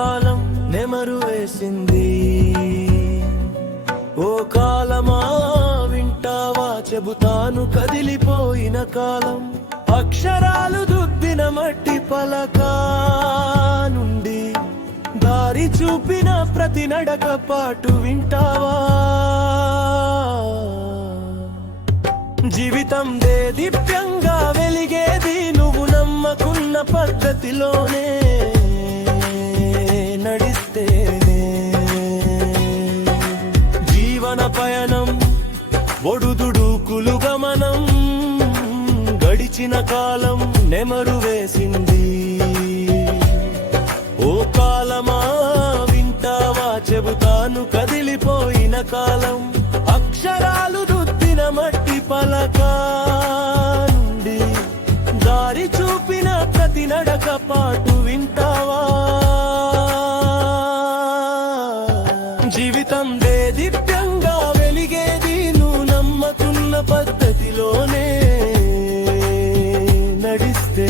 కాలం నెమరు వేసింది. ఓ కాలమా వింటావా చెబుతాను కదిలిపోయిన కాలం. అక్షరాలు దుద్దిన మట్టి పలక నుండి దారి చూపిన ప్రతి నడక పాటు వింటావా? జీవితం దేదిప్యంగా వెలిగేది నువ్వు నమ్మకున్న పద్ధతిలోనే. గడిచిన కాలం నెమరు వేసింది. ఓ కాలమా వింటావా చెబుతాను కదిలిపోయిన కాలం. అక్షరాలు రుద్దిన మట్టి పలక నుండి దారి చూపిన ప్రతి నడక పాటు వింటావా? జీవితం దేదిప్యంగా వెలిగేది నువ్వు నమ్మకున్న పద్ధతిలోనే. నడిస్తే.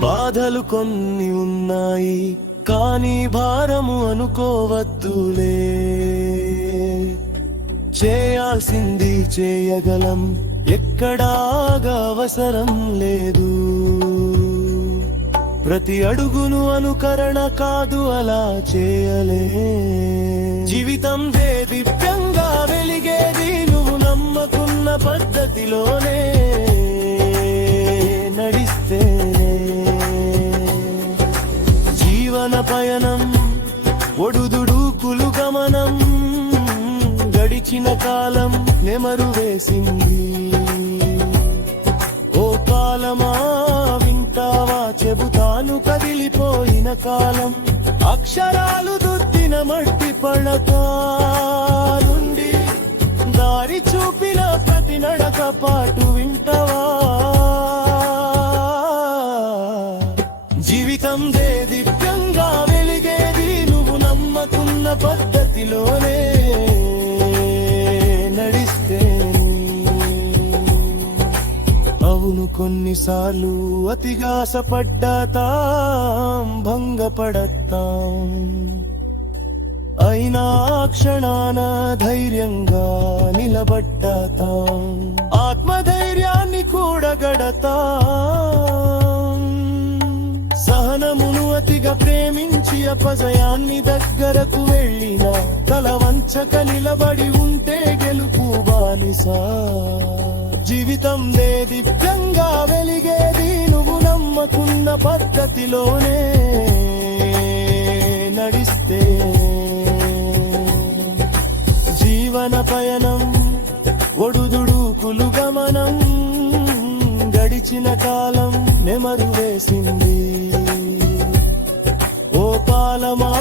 బాధలు కొన్ని ఉన్నాయి కానీ భారము అనుకోవద్దులే. చేయాల్సింది చేయగలం ఎక్కడాగా అవసరం లేదు. ప్రతి అడుగును అనుకరణ కాదు అలా చేయలే. జీవితం దే దివ్యంగా వెలిగేది నువ్వు నమ్మకున్న పద్ధతిలోనే. నడిస్తే. జీవన పయనం ఒడుదుడుకులు గమనం గడిచిన కాలం నెమరు వేసింది. కాలం అక్షరాలు దుద్దిన మట్టి పడక నుండి దారి చూపిన ప్రతి నడక పాటు వింటవా? కొన్నిసార్లు అతిగా ఆశపడ్డాతాం భంగపడతాం. అయినా క్షణాన ధైర్యంగా నిలబడ్డాతాం ఆత్మధైర్యాన్ని కూడగడతాం. సహనమును అతిగా ప్రేమించి అపజయాన్ని దగ్గరకు వెళ్ళిన తల వంచక నిలబడి ఉంటే గెలుపు బానిసా. జీవితం దే దివ్యంగా వెలిగేది నువ్వు నమ్మకున్న పద్ధతిలోనే నడిస్తే. జీవన పయనం ఒడుదుడు గమనం గడిచిన కాలం నెమరు వేసింది. ఓ పాలమా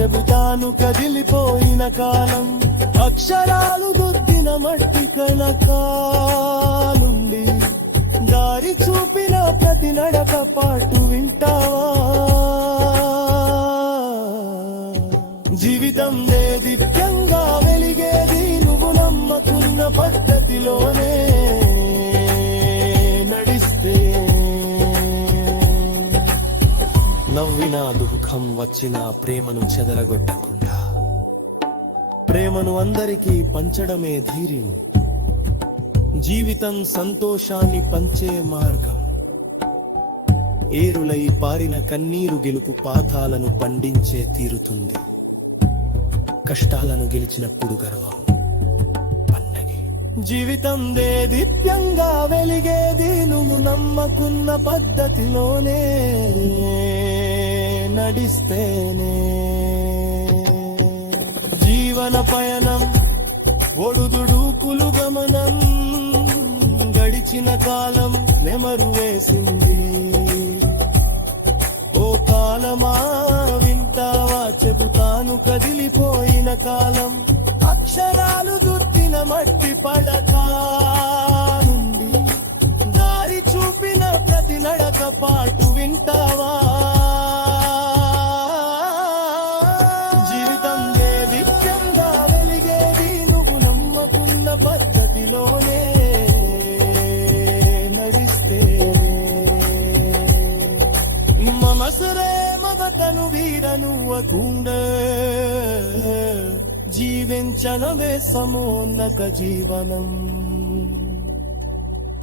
చెబుతాను కదిలిపోయిన కాలం. అక్షరాలు దుద్దిన మట్టి కళకాలుండి. దారి చూపిన ప్రతి నడక పాటు వింటావా? జీవితం దే దివ్యంగా వెలిగేది నువ్వు నమ్మకున్న పద్ధతిలోనే నడిస్తే. నవ్వినా దుఃఖం వచ్చిన ప్రేమను చెదరగొట్టకుండా. ప్రేమను అందరికీ పంచడమే ధైర్యం. జీవితం సంతోషాన్ని పంచే మార్గం. ఏరులై పారిన కన్నీరు గెలుపు పాతాలను పండించే తీరుతుంది. కష్టాలను గెలిచినప్పుడు గర్వం. జీవితం దే దివ్యంగా వెలిగేది నువ్వు నమ్మకున్న పద్ధతిలోనే. నడిస్తేనే. జీవన పయనం ఒడుదుడుకులు గమనం గడిచిన కాలం నెమరు వేసింది. ఓ కాలమా వింటావా చెబుతాను కదిలిపోయిన కాలం అక్షరాలు దుత్తిన మట్టి పడక దారి చూపిన ప్రతి నడక పాటు వింటావా మగతను వీడనువ్వకుండ జీవించడమే సమోన్నత జీవనం.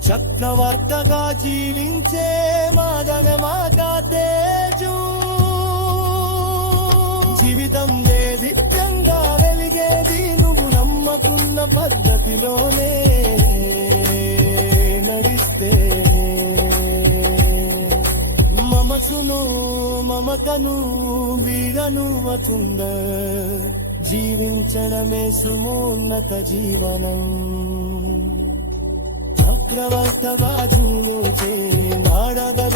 చక్రవర్తగా జీవించే మాదన మాట తేజు. జీవితం దేదిత్యంగా వెలిగేది నువ్వు నమ్మకున్న పద్ధతిలోనే. నడిస్తే మమసును మమతను వీడను వచుంద జీవించడమే సుమోన్నత జీవనం. చక్రవర్తగా జీవించే నాడగ